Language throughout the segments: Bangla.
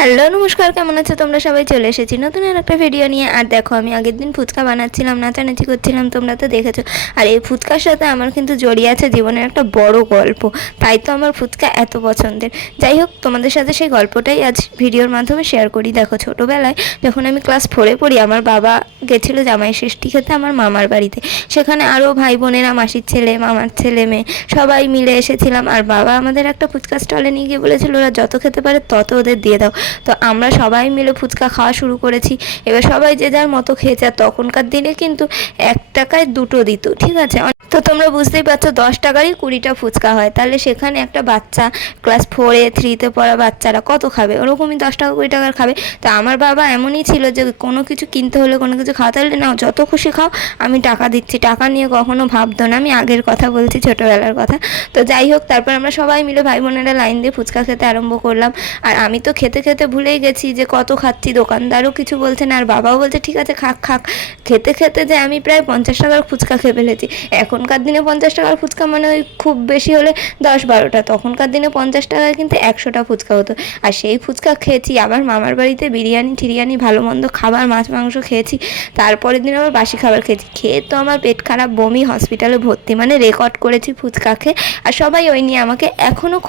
হ্যালো নমস্কার, কেমন আছো তোমরা সবাই? চলে এসেছি নতুন আর একটা ভিডিও নিয়ে। আর দেখো, আমি আগের দিন ফুচকা বানাচ্ছিলাম, নাচানাচি করছিলাম, তোমরা তো দেখেছো। আর এই ফুচকার সাথে আমার কিন্তু জড়িয়ে আছে জীবনের একটা বড় গল্প, তাই তো আমার ফুচকা এত পছন্দের। যাই হোক, তোমাদের সাথে সেই গল্পটাই আজ ভিডিওর মাধ্যমে শেয়ার করি। দেখো, ছোটোবেলায় যখন আমি ক্লাস 4-এ পড়ি, আমার বাবা গেছিলো জামাই ষষ্ঠী খেতে আমার মামার বাড়িতে। সেখানে আরও ভাই বোনেরা, মাসির ছেলে, মামার ছেলে মেয়ে সবাই মিলে এসেছিলাম। আর বাবা আমাদের একটা ফুচকা স্টলে নিয়ে গিয়ে বলেছিল ওরা যত খেতে পারে তত ওদের দিয়ে দাও। তো আমরা সবাই মিলে ফুচকা খাওয়া শুরু করেছি। এবার সবাই যে যার মতো খেয়েছে। আর তখনকার দিনে কিন্তু 1 টাকায় 2টো দিত, ঠিক আছে? তো তোমরা বুঝতেই পারছো 10 টাকারই 20টা ফুচকা হয়। তাহলে সেখানে একটা বাচ্চা ক্লাস 4-এ 3-তে পড়া বাচ্চারা কত খাবে? ওরকমই 10 টাকা 20 টাকার খাবে। তো আমার বাবা এমনই ছিল যে কোনো কিছু কিনতে হলে, কোনো কিছু খাওয়াতে হলে, নাও যত খুশি খাও, আমি টাকা দিচ্ছি। টাকা নিয়ে কখনো ভাবতো না। আমি আগের কথা বলছি, ছোটোবেলার কথা। তো যাই হোক, তারপর আমরা সবাই মিলে ভাই বোনেরা লাইন দিয়ে ফুচকা খেতে আরম্ভ করলাম। আর আমি তো খেতে খেতে ভুলেই গেছি যে কত খাচ্ছি। দোকানদারও কিছু বলছে না, আর বাবাও বলছে ঠিক আছে খাক খাক। খেতে খেতে যে আমি প্রায় 50 টাকার ফুচকা খেয়ে ফেলেছি। এখনকার দিনে 50 টাকার ফুচকা মানে ওই খুব বেশি হলে 10-12টা, তখনকার দিনে 50 টাকায় কিন্তু 100টা ফুচকা হতো। আর সেই ফুচকা খেয়েছি। আবার মামার বাড়িতে বিরিয়ানি টিরিয়ানি ভালো মন্দ খাবার, মাছ মাংস খেয়েছি। তারপরের দিন আবার বাসি খাবার খেয়েছি। খেয়ে তো আমার পেট খারাপ, বমি, হসপিটালে ভর্তি, মানে রেকর্ড করেছি ফুচকা খেয়ে। আর সবাই ওই নিয়ে আমাকে এখনও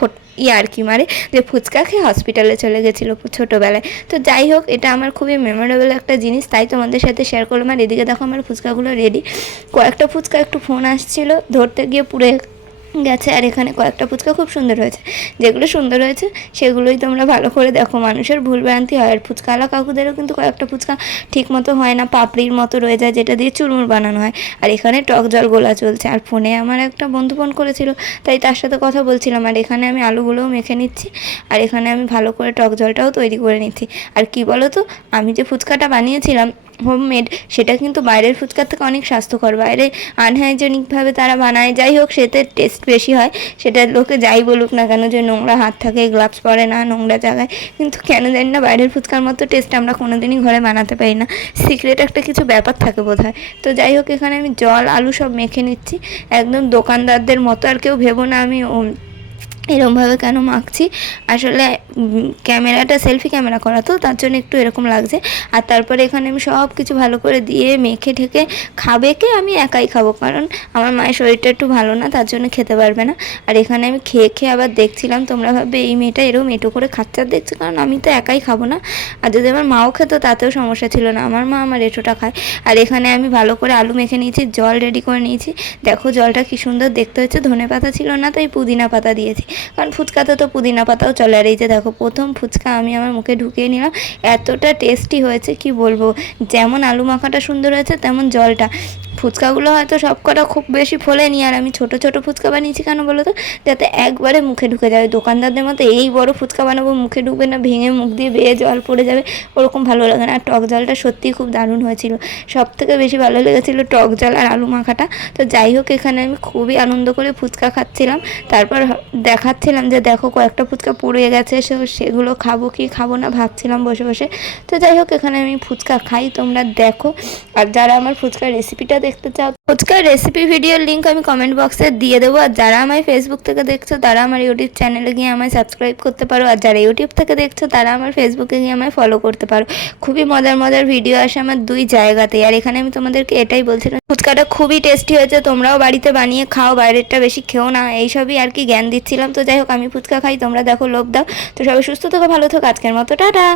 আর কি মারে যে ফুচকা খেয়ে হসপিটালে চলে গেছিলো ছোটোবেলায়। তো যাই হোক, এটা আমার খুবই মেমোরেবল একটা জিনিস, তাই তোমাদের সাথে শেয়ার করলাম। আর এদিকে দেখো আমার ফুচকাগুলো রেডি। কয়েকটা ফুচকা একটু ফোন আসছিলো, ধরতে গিয়ে পুরো গেছে। আর এখানে কয়েকটা ফুচকা খুব সুন্দর হয়েছে। যেগুলো সুন্দর হয়েছে সেগুলোই তোমরা ভালো করে দেখো। মানুষের ভুলভ্রান্তি হয়। আর ফুচকাওয়ালা কাকুদেরও কিন্তু কয়েকটা ফুচকা ঠিক মতো হয় না, পাপড়ির মতো রয়ে যায়, যেটা দিয়ে চুরমুর বানানো হয়। আর এখানে টক জল গোলা চলছে। আর ফোনে আমার একটা বন্ধু ফোন করেছিল, তাই তার সাথে কথা বলছিলাম। আর এখানে আমি আলুগুলোও মেখে নিচ্ছি। আর এখানে আমি ভালো করে টক জলটাও তৈরি করে নিচ্ছি। আর কি বলো তো, আমি যে ফুচকাটা বানিয়েছিলাম হোমমেড, সেটা কিন্তু বাইরের ফুচকার থেকে অনেক স্বাস্থ্যকর। বাইরে আনহাইজেনিকভাবে তারা বানায়। যাই হোক, সেতে টেস্ট বেশি হয়। সেটা লোকে যাই বলুক না কেন যে নোংরা হাত থাকে, গ্লাভস পরে না, নোংরা জায়গায়, কিন্তু কেন জানি না বাইরের ফুচকার মতো টেস্ট আমরা কোনোদিনই ঘরে বানাতে পারি না। সিক্রেট একটা কিছু ব্যাপার থাকে বোধ হয়। তো যাই হোক, এখানে আমি জল আলু সব মেখে নিচ্ছি একদম দোকানদারদের মতো। আর কেউ ভেবো না আমি এরকমভাবে কেন মাখছি। আসলে ক্যামেরাটা সেলফি ক্যামেরা করা, তো তার জন্য একটু এরকম লাগছে। আর তারপরে এখানে আমি সব কিছু ভালো করে দিয়ে মেখে ঢেকে, খাবে কে? আমি একাই খাবো, কারণ আমার মায়ের শরীরটা একটু ভালো না, তার জন্য খেতে পারবে না। আর এখানে আমি খেয়ে খেয়ে আবার দেখছিলাম। তোমরা ভাববে এই মেয়েটা এরকম এটো করে খাচ্ছে আর দেখছো, কারণ আমি তো একাই খাবো না। আর যদি আমার মাও খেতো তাতেও সমস্যা ছিল না, আমার মা আমার এটোটা খায়। আর এখানে আমি ভালো করে আলু মেখে নিয়েছি, জল রেডি করে নিয়েছি। দেখো জলটা কি সুন্দর দেখতে হচ্ছে। ধনে পাতা ছিল না, তাই পুদিনা পাতা দিয়েছি, কারণ ফুচকাতে তো পুদিনা পাতাও চলে। আর এই যে দেখো, প্রথম ফুচকা আমি আমার মুখে ঢুকিয়ে নিলাম। এতটা টেস্টি হয়েছে কি বলবো। যেমন আলু মাখাটা সুন্দর হয়েছে, তেমন জলটা। ফুচকাগুলো হয়তো সব কটা খুব বেশি ফোলেনি। আর আমি ছোটো ছোটো ফুচকা বানিয়েছি কেন বলো তো, যাতে একবারে মুখে ঢুকে যাবে। দোকানদারদের মতো এই বড় ফুচকা বানাবো, মুখে ঢুকবে না, ভেঙে মুখ দিয়ে বেয়ে জল পড়ে যাবে, ওরকম ভালো লাগে না। আর টক জলটা সত্যিই খুব দারুণ হয়েছিল। সব থেকে বেশি ভালো লেগেছিলো টক জল আর আলু মাখাটা। তো যাই হোক, এখানে আমি খুবই আনন্দ করে ফুচকা খাচ্ছিলাম। তারপর দেখাচ্ছিলাম যে দেখো কয়েকটা ফুচকা পুড়ে গেছে, সেগুলো খাবো কি খাবো না ভাবছিলাম বসে বসে। তো যাই হোক, এখানে আমি ফুচকা খাই, তোমরা দেখো। আর যারা আমার ফুচকার রেসিপিটা দেখতে চাও, ফুচকার রেসিপি ভিডিওর লিঙ্ক আমি কমেন্ট বক্সে দিয়ে দেবো। আর যারা আমায় ফেসবুক থেকে দেখছো তারা আমার ইউটিউব চ্যানেলে গিয়ে আমায় সাবস্ক্রাইব করতে পারো। আর যারা ইউটিউব থেকে দেখছো তারা আমার ফেসবুকে গিয়ে আমায় ফলো করতে পারো। খুবই মজার মজার ভিডিও আসে আমার 2 জায়গাতেই। আর এখানে আমি তোমাদেরকে এটাই বলছিলাম, ফুচকাটা খুবই টেস্টি হয়েছে, তোমরাও বাড়িতে বানিয়ে খাও, বাইরেরটা বেশি খেও না, এইসবই আর কি জ্ঞান দিচ্ছিলাম। তো যাই হোক, আমি ফুচকা খাই, তোমরা দেখো লোভ দাও। তো সবাই সুস্থ থেকো, ভালো থেকো, আজকের মতো টাটা।